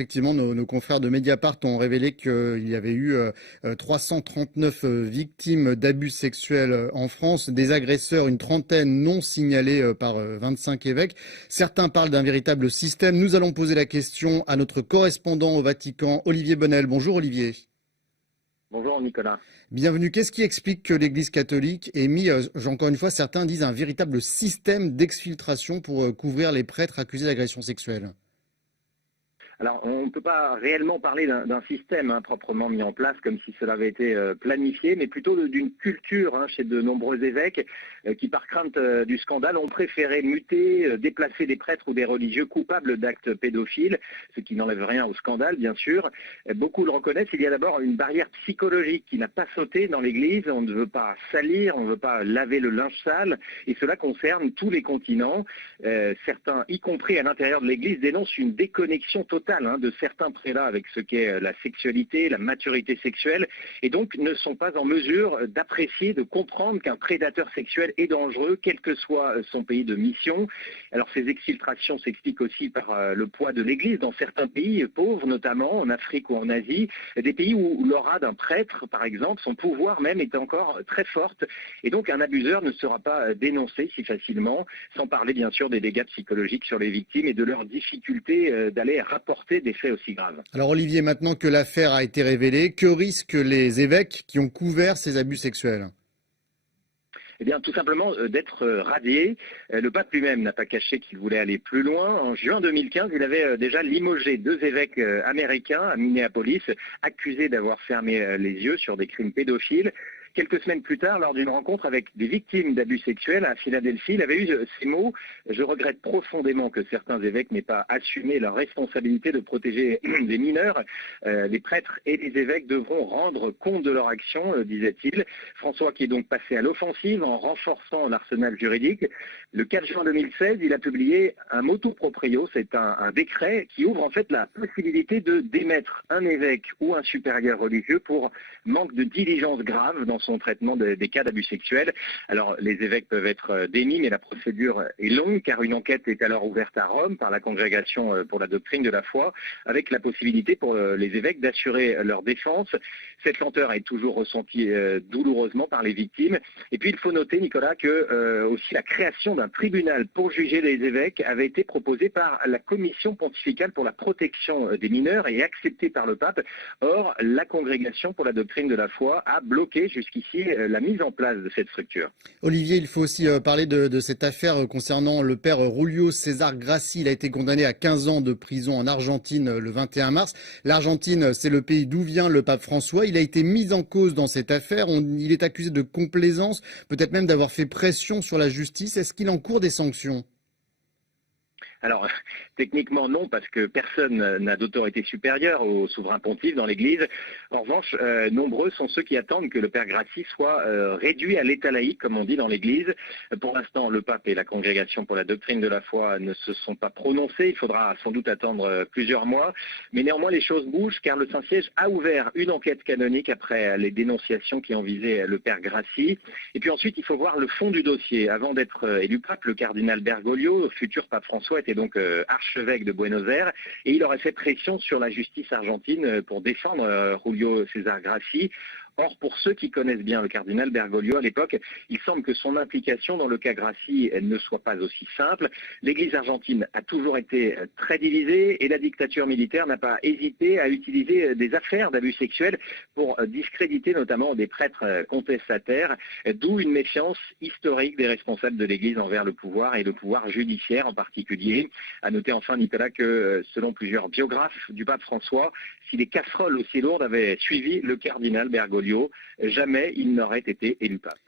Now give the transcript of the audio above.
effectivement, nos confrères de Mediapart ont révélé qu'il y avait eu 339 victimes d'abus sexuels en France, des agresseurs, une trentaine non signalés par 25 évêques. Certains parlent d'un véritable système. Nous allons poser la question à notre correspondant au Vatican, Olivier Bonnel. Bonjour Olivier. Bonjour Nicolas. Bienvenue. Qu'est-ce qui explique que l'Église catholique ait mis, encore une fois, certains disent un véritable système d'exfiltration pour couvrir les prêtres accusés d'agression sexuelle ? Alors, on ne peut pas réellement parler d'un système proprement mis en place, comme si cela avait été planifié, mais plutôt d'une culture chez de nombreux évêques qui, par crainte du scandale, ont préféré muter, déplacer des prêtres ou des religieux coupables d'actes pédophiles, ce qui n'enlève rien au scandale, bien sûr. Beaucoup le reconnaissent. Il y a d'abord une barrière psychologique qui n'a pas sauté dans l'Église. On ne veut pas salir, on ne veut pas laver le linge sale, et cela concerne tous les continents. Certains, y compris à l'intérieur de l'Église, dénoncent une déconnexion totale de certains prélats avec ce qu'est la sexualité, la maturité sexuelle, et donc ne sont pas en mesure d'apprécier, de comprendre qu'un prédateur sexuel est dangereux, quel que soit son pays de mission. Alors ces exfiltrations s'expliquent aussi par le poids de l'Église dans certains pays pauvres, notamment en Afrique ou en Asie, des pays où l'aura d'un prêtre, par exemple, son pouvoir même est encore très forte, et donc un abuseur ne sera pas dénoncé si facilement, sans parler bien sûr des dégâts psychologiques sur les victimes et de leur difficulté d'aller rapporter des faits aussi graves. Alors Olivier, maintenant que l'affaire a été révélée, que risquent les évêques qui ont couvert ces abus sexuels ? Eh bien, tout simplement d'être radié. Le pape lui-même n'a pas caché qu'il voulait aller plus loin. En juin 2015, il avait déjà limogé 2 évêques américains à Minneapolis, accusés d'avoir fermé les yeux sur des crimes pédophiles. Quelques semaines plus tard, lors d'une rencontre avec des victimes d'abus sexuels à Philadelphie, il avait eu ces mots: « Je regrette profondément que certains évêques n'aient pas assumé leur responsabilité de protéger des mineurs. Les prêtres et les évêques devront rendre compte de leur action, disait-il. » François qui est donc passé à l'offensive en renforçant l'arsenal juridique. Le 4 juin 2016, il a publié un motu proprio, c'est un décret qui ouvre en fait la possibilité de démettre un évêque ou un supérieur religieux pour manque de diligence grave dans son traitement des cas d'abus sexuels. Alors les évêques peuvent être démis, mais la procédure est longue car une enquête est alors ouverte à Rome par la Congrégation pour la doctrine de la foi, avec la possibilité pour les évêques d'assurer leur défense. Cette lenteur est toujours ressentie douloureusement par les victimes. Et puis il faut noter, Nicolas, que aussi la création d'un tribunal pour juger les évêques avait été proposée par la Commission pontificale pour la protection des mineurs et acceptée par le pape. Or, la Congrégation pour la doctrine de la foi a bloqué jusqu'ici la mise en place de cette structure. Olivier, il faut aussi parler de cette affaire concernant le père Julio César Grassi. Il a été condamné à 15 ans de prison en Argentine le 21 mars. L'Argentine, c'est le pays d'où vient le pape François. Il a été mis en cause dans cette affaire. Il est accusé de complaisance, peut-être même d'avoir fait pression sur la justice. Est-ce qu'il encourt des sanctions ? Alors, techniquement non, parce que personne n'a d'autorité supérieure au souverain pontife dans l'Église. En revanche, nombreux sont ceux qui attendent que le père Grassi soit réduit à l'état laïque, comme on dit dans l'Église. Pour l'instant, le pape et la Congrégation pour la doctrine de la foi ne se sont pas prononcés. Il faudra sans doute attendre plusieurs mois. Mais néanmoins, les choses bougent, car le Saint-Siège a ouvert une enquête canonique après les dénonciations qui ont visé le père Grassi. Et puis ensuite, il faut voir le fond du dossier. Avant d'être élu pape, le cardinal Bergoglio, futur pape François, était donc archevêque de Buenos Aires, et il aurait fait pression sur la justice argentine pour défendre Julio César Grassi. Or, pour ceux qui connaissent bien le cardinal Bergoglio à l'époque, il semble que son implication dans le cas Grassi ne soit pas aussi simple. L'Église argentine a toujours été très divisée et la dictature militaire n'a pas hésité à utiliser des affaires d'abus sexuels pour discréditer notamment des prêtres contestataires, d'où une méfiance historique des responsables de l'Église envers le pouvoir et le pouvoir judiciaire en particulier. À noter enfin, Nicolas, que selon plusieurs biographes du pape François, si les casseroles aussi lourdes avaient suivi le cardinal Bergoglio, jamais il n'aurait été élu pape.